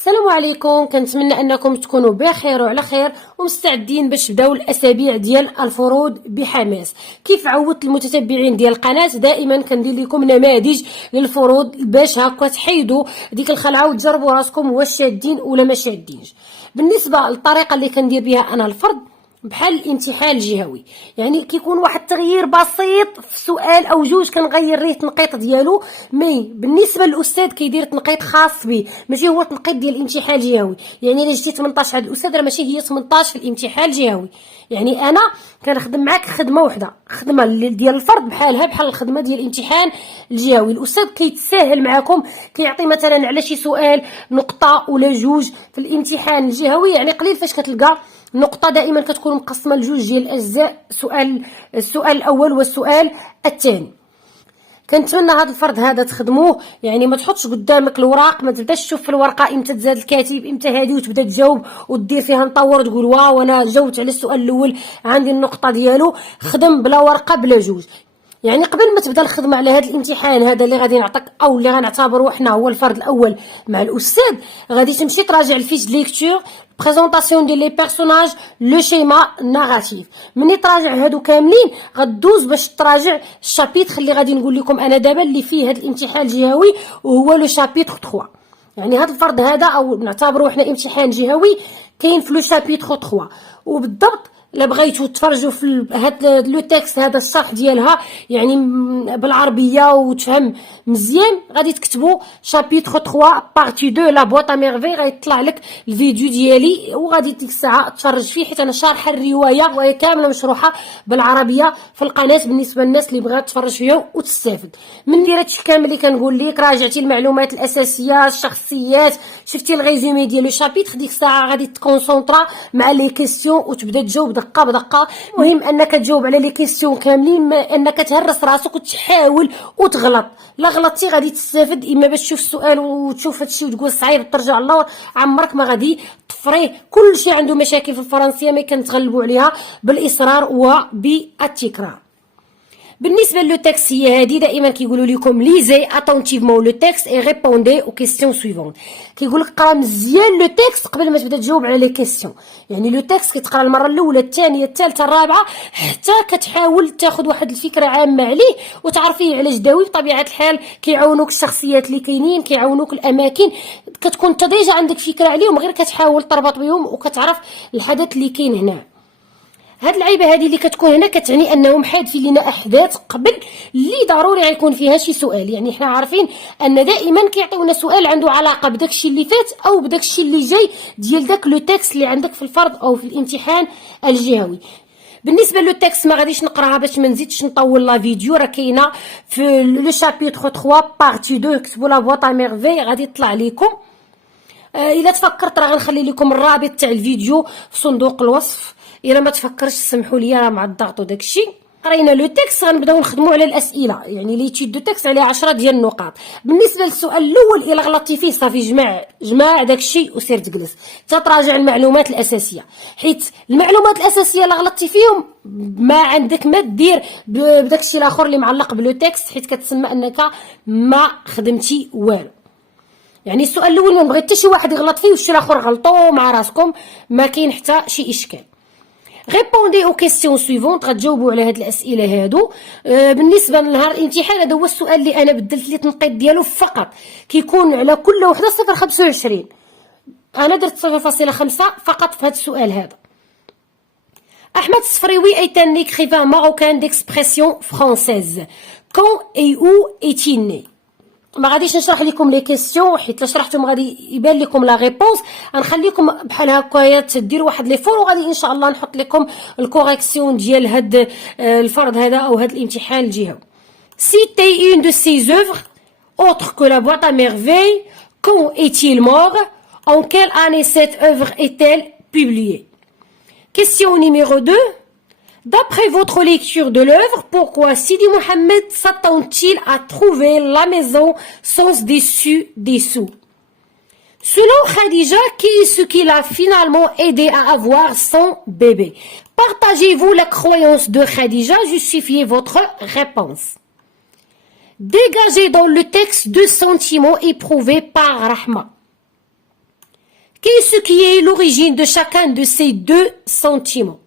السلام عليكم. كنتمنى انكم تكونوا بخير وعلى خير ومستعدين باش تبداو الاسابيع ديال الفروض بحماس. كيف عودت المتتبعين ديال القناه دائما كندير لكم نماذج للفروض باش هكا تحيدوا ديك الخلعه وتجربوا راسكم واش شادين ولا ما شادينش. بالنسبه للطريقه اللي كندير بها انا الفرض بحال الامتحان الجهوي، يعني كيكون واحد التغيير بسيط في سؤال او جوج كنغير ليه التنقيط ديالو، مي بالنسبه للاستاذ كيدير تنقيط خاص به، ماشي هو التنقيط ديال الامتحان الجهوي. يعني الا جبتي 18 عند الاستاذ راه ماشي هي 18 في الامتحان الجهوي. يعني انا كنخدم معاك خدمه وحده، خدمه ديال الفرض بحالها بحال الخدمه ديال الامتحان الجهوي. الاستاذ كيتساهل معكم، كيعطي مثلا على شي سؤال نقطه ولا جوج. في الامتحان الجهوي يعني قليل فاش كتلقى نقطة، دائما كتكون مقسمة لجوج ديال الاجزاء، السؤال الاول والسؤال الثاني. كنتمنى هذا الفرض هذا تخدموه، يعني ما تحطش قدامك الوراق، ما تبداش تشوف في الورقه امتى تزاد الكاتب امتى هذه وتبدا تجاوب ودير فيها نطور تقول واو انا جاوبت على السؤال الاول عندي النقطه ديالو. خدم بلا ورقه بلا جوج. يعني قبل ما تبدا الخدمه على هذا الامتحان هذا اللي غادي نعطيك او اللي غنعتبروه حنا هو الفرض الاول مع الاستاذ، غادي تمشي تراجع الفيش ديال ليكتور، بريزونطاسيون ديال لي بيرسوناج، لو شيما ناراتيف. ملي تراجع هادو كاملين غدوز باش تراجع الشابيتر اللي غادي نقول لكم انا دابا اللي فيه هذا الامتحان الجهوي، وهو لو شابيتر 3. يعني هذا الفرض هذا او نعتبروه حنا امتحان جهوي كاين في لو شابيتر 3. وبالضبط لا بغيتو تفرجوا في هاد لو تيكست هذا الشرح ديالها يعني بالعربيه وتفهم مزيان، غادي تكتبوا شابيتر 3 بارتي 2 لا بواط ا ميرفي. غيطلع لك الفيديو ديالي وغادي ديك الساعه تفرج فيه، حيت انا شارحه الروايه كامله مشروحه بالعربيه في القناه بالنسبه للناس اللي بغات تفرج فيها وتستافد من دير هادشي كامل اللي كنقول لك. راجعتي المعلومات الاساسيه، الشخصيات، شفتي الريزومي ديال لو شابيتر، ديك الساعه غادي تكونسونطرا مع لي كيسيون وتبدا تجاوب دقه بدقه. المهم انك تجاوب على لي كيسيون كاملين، ما انك تهرس راسك وتحاول وتغلط. لا غلطتي غادي تستافد، اما باش تشوف السؤال وتشوف هادشي وتقول صعيب ترجع الله عمرك ما غادي تفريه. كلشي عنده مشاكل في الفرنسيه ما كنتغلبوا عليها بالاصرار وبالتكرار. بالنسبه لو تيكست هي هذه، دائما كيقولوا لكم ليزي اتونتيفمون لو تيكست اي ريبوندي او كيسيون سويفونت. كيقول لك قرا مزيان لو تيكست قبل ما تبدا تجاوب على لي كيسيون. يعني لو تيكست كتقرا المره الاولى الثانيه الثالثه الرابعه حتى كتحاول تاخذ واحد الفكره عامه عليه وتعرفيه على جداوي. بطبيعه الحال كيعاونوك الشخصيات اللي كاينين، كيعاونوك الاماكن، كتكون انت ديجا عندك فكره عليهم غير كتحاول تربط بهم وكتعرف الحدث اللي كاين هنا. هاد العيبه هذه اللي كتكون هنا كتعني انهم حادثين لنا احداث قبل اللي ضروري غيكون فيها شي سؤال. يعني حنا عارفين ان دائما كيعطيونا سؤال عنده علاقه بداكشي اللي فات او بداكشي اللي جاي ديال داك لو تيكست اللي عندك في الفرض او في الامتحان الجهوي. بالنسبه لو تيكست ما غاديش نقراها باش ما نزيدش نطول لا فيديو، راه كاينه في لو شابيتر 3 بارتي 2. كتبوا لا بواط ا ميرفي غادي يطلع لكم. الا تفكرت راه غنخلي لكم الرابط تاع الفيديو في صندوق الوصف. الا ما تفكرش سمحوا لي راه مع الضغط وداكشي. قرينا لو تيكست غنبداو نخدموا على الاسئله، يعني لي تيت دو تيكست عليه 10 ديال النقاط. بالنسبه للسؤال الاول الا غلطتي فيه صافي جمع داكشي وسير تجلس تراجع المعلومات الاساسيه، حيت المعلومات الاساسيه الا غلطتي فيهم ما عندك ما دير بداكشي الاخر اللي معلق بلو تيكست، حيت كتسمى انك ما خدمتي والو. يعني السؤال الاول ما بغيت حتى شي واحد يغلط فيه والشي الاخر غلطوا مع راسكم، ما كاين حتى شي اشكال. ريبوندي او كيسيون سويفونت، غتجاوبوا على هاد الاسئله هادو. بالنسبه لنهار الامتحان هذا هو السؤال اللي انا بدلت ليه التنقيط ديالو فقط، كيكون على كل وحده 0.25. انا درت 0.5 فقط في هذا السؤال هذا. احمد الصفريوي est un écrivain marocain d'expression française. Quand et où est-il né؟ ما غاديش نشرح لكم لي كيسيون حيت لا شرحتهم غادي يبان لكم لا ريبونس. غنخليكم بحال هكايا تديروا واحد لي فور وغادي ان شاء الله نحط لكم الكوريكسيون ديال هاد الفرض هذا او هاد الامتحان الجهوي. Citez une de ses œuvres autre que la boîte à merveilles. Quand est-il mort? En quelle année cette œuvre est-elle publiée? Question numéro 2. D'après votre lecture de l'œuvre, pourquoi Sidi Mohamed s'attend-il à trouver la maison sans dessus-dessous? Selon Khadija, qui est ce qui l'a finalement aidé à avoir son bébé? Partagez-vous la croyance de Khadija, justifiez votre réponse. Dégagez dans le texte deux sentiments éprouvés par Rahma. Ce qui est l'origine de chacun de ces deux sentiments.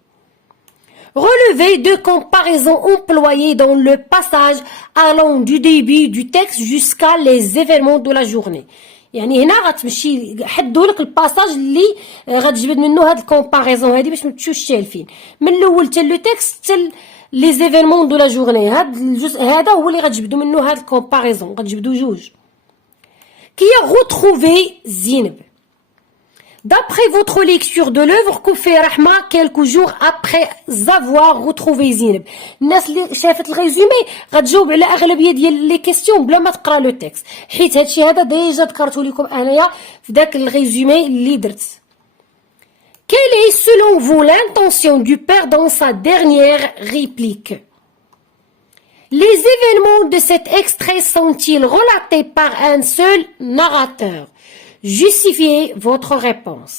Relevez deux comparaisons employées dans le passage allant du début du texte jusqu'à les événements de la journée. يعني هنا غتمشي حدوا لك الباساج اللي غتجبد منه هاد الكومباريزون هادي باش ما تمشيوش شالفين من الاول حتى لو تيكست حتى لي زيفينمون دو لا جورني. هاد الجزء هذا هو اللي غتجبدوا منه هاد الكومباريزون، غتجبدوا جوج. كي retrouvé زينب. D'après votre lecture de l'œuvre, كوفي رحمة quelques jours après avoir retrouvé زينب. الناس اللي شافت الريزومي غتجاوب على اغلبيه ديال لي كيسيون بلا ما تقرا لو تيكست، حيت هادشي هذا ديجا ذكرته لكم انايا في داك الريزومي اللي درت. Quelle est selon vous l'intention du père dans sa dernière réplique? Les événements de cet extrait sont-ils relatés par un seul narrateur? Justifiez votre réponse.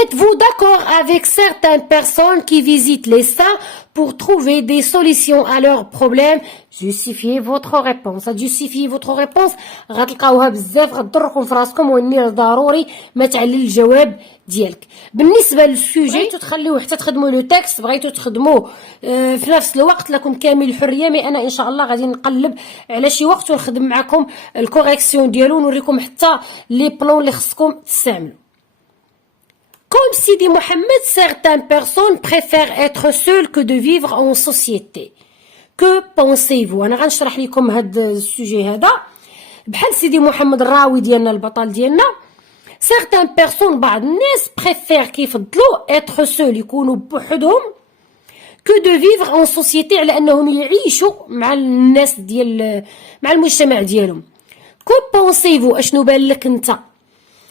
Êtes-vous d'accord avec certaines personnes qui visitent les saints pour trouver des solutions à leurs problèmes? Justifiez votre réponse. Justifiez votre réponse غتلقاوها بزاف غتضركم في راسكم، واني ضروري ما تعلل الجواب ديالك. بالنسبه للسوجي بغيتو تخليوه حتى تخدموا لو تكست، بغيتو تخدموه في نفس الوقت، لكم كامل الحريه. مي انا ان شاء الله غادي نقلب على شي وقت ونخدم معكم الكوريكسيون ديالو ونوريكم حتى لي بلون اللي خصكم تستعملوا. Comme Sidi Mohamed, certaines personnes préfèrent être seules que de vivre en société. Que pensez-vous? أنا غنشرح لكم هاد السوجي هذا بحال سيدي محمد الراوي ديالنا البطل ديالنا. certaines personnes بعض الناس préfèrent كيفضلوا être seuls يكونوا بوحدهم que de vivre en société على أنهم يعيشوا مع الناس ديال مع المجتمع ديالهم. Que pensez-vous؟ أشنو بان لك انت؟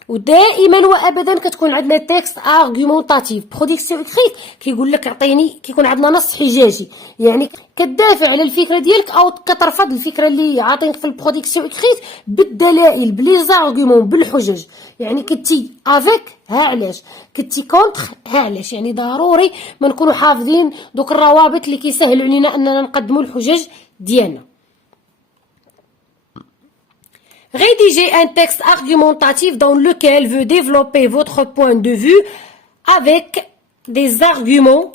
ودائما وابدا كتكون عندنا تكست ارغيومونطاتيف. برودكسيون اكريت كيقول لك عطيني، كيكون عندنا نص حجاجي، يعني كتدافع على الفكره ديالك او كترفض الفكره اللي عاطينك في البرودكسيون اكريت بالدلائل بلي زارغيومون بالحجج. يعني كنتي افيك ها علاش، كنتي كونتر ها علاش. يعني ضروري ما نكونوا حافظين دوك الروابط اللي كيسهلوا علينا اننا نقدموا الحجج ديالنا. Rédigez un texte argumentatif dans lequel vous développez votre point de vue avec des arguments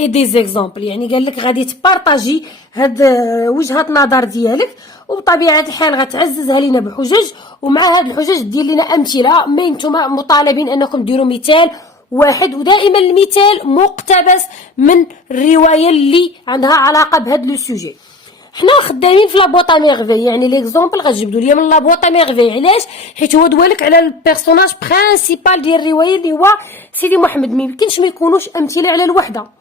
et des exemples. يعني قال لك غادي تبارطاجي هاد وجهة النظر ديالك، وبطبيعة الحال غتعززها لينا بحجج، ومع هاد الحجج دير لنا أمثلة. مي نتوما مطالبين أنكم ديروا مثال واحد، ودائما المثال مقتبس من الرواية اللي عندها علاقة بهاد لو سوجي. حنا خدامين في لابوطا ميرفي، يعني ليكزومبل غتجبدوا ليا من لابوطا ميرفي. علاش؟ حيت هو دوالك على البيرسوناج برينسيبال ديال الروايه اللي هو سيدي محمد. ما يمكنش ما يكونوش امثله على الوحده.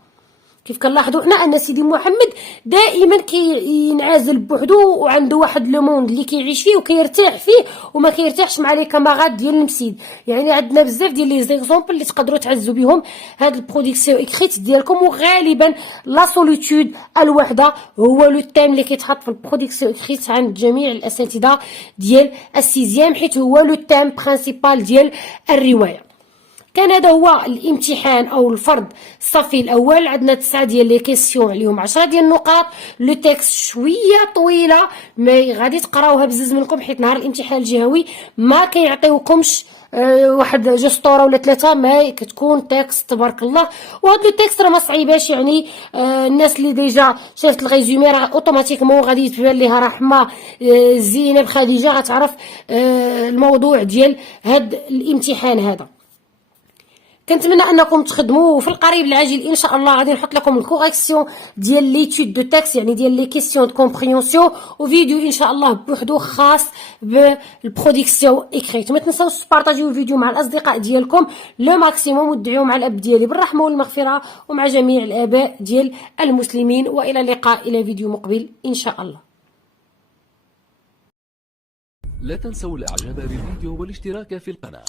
كيف كنلاحظوا حنا ان سيدي محمد دائما كينعزل بوحدو وعنده واحد لو موند اللي كيعيش فيه وكيرتاح فيه وما كيرتاحش مع لي كاماراد ديال المسيد. يعني عندنا بزاف ديال لي زيكزومبل اللي تقدروا تعزوا بهم هاد البرودكسيون اكريت ديالكم. وغالبا لا سوليتود الوحده هو لو تيم اللي كيتحط في البرودكسيون اكريت عند جميع الاساتذه ديال السيزيام، حيت هو لو تيم برينسيبال ديال الروايه. كان هذا هو الامتحان او الفرض الصفي الاول. عندنا 9 ديال لي كيسيون عليهم 10 ديال النقاط. لو تيكست شويه طويله، ما غادي تقراوها بزز منكم، حيت نهار الامتحان الجهوي ما كيعطيوكمش واحد جوج سطوره ولا 3، ما كتكون تكست تبارك الله. وهاد لو تكست راه ما صعيباش، يعني الناس اللي ديجا شافت الريزومي راه اوتوماتيكمون غادي تبان ليها رحمه زينب خديجه غتعرف الموضوع ديال هاد الامتحان هذا. كنتمنى انكم تخدموا في القريب العاجل ان شاء الله. غادي نحط لكم الكوريكسيون ديال ليتود دو تكست، يعني ديال لي كيسيون دو كومبريونسيون، وفيديو ان شاء الله بوحدو خاص بالبرودكسيون اكريت. ما تنساوش تبارطاجيو الفيديو مع الاصدقاء ديالكم لو ماكسيموم، وتدعيو مع الاب ديالي بالرحمه والمغفره ومع جميع الاباء ديال المسلمين. والى اللقاء الى فيديو مقبل ان شاء الله. لا تنسوا الاعجاب بالفيديو والاشتراك في القناه.